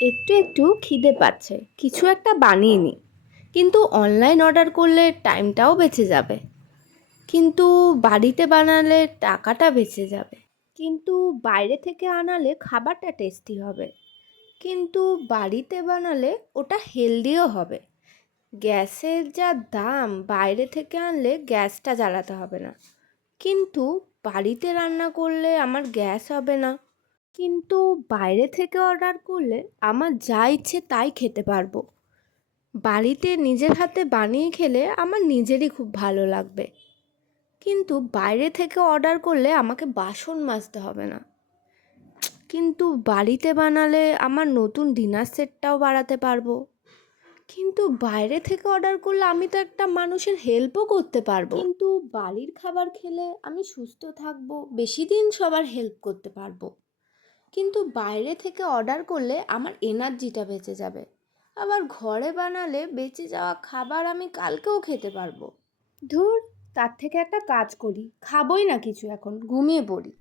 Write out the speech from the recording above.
একটু একটু খিদে পাচ্ছে, কিছু একটা বানিয়ে নিই। কিন্তু অনলাইন অর্ডার করলে টাইমটাও বেঁচে যাবে, কিন্তু বাড়িতে বানালে টাকাটা বেঁচে যাবে। কিন্তু বাইরে থেকে আনালে খাবারটা টেস্টি হবে, কিন্তু বাড়িতে বানালে ওটা হেলদিও হবে। গ্যাসের যা দাম, বাইরে থেকে আনলে গ্যাসটা জ্বালাতে হবে না, কিন্তু বাড়িতে রান্না করলে আমার গ্যাস হবে না। কিন্তু বাইরে থেকে অর্ডার করলে আমার যা ইচ্ছে তাই খেতে পারবো। বাড়িতে নিজের হাতে বানিয়ে খেলে আমার নিজেরই খুব ভালো লাগবে, কিন্তু বাইরে থেকে অর্ডার করলে আমাকে বাসন মাজতে হবে না। কিন্তু বাড়িতে বানালে আমার নতুন ডিনার সেটটাও বাড়াতে পারবো। কিন্তু বাইরে থেকে অর্ডার করলে আমি তো একটা মানুষের হেল্পও করতে পারবো। কিন্তু বাড়ির খাবার খেলে আমি সুস্থ থাকবো, বেশি দিন সবার হেল্প করতে পারবো। কিন্তু বাইরে থেকে অর্ডার করলে আমার এনার্জিটা বেঁচে যাবে। আবার ঘরে বানালে বেঁচে যাওয়া খাবার আমি কালকেও খেতে পারবো। ধুর, তার থেকে একটা কাজ করি, খাবোই না কিছু, এখন ঘুমিয়ে পড়ি।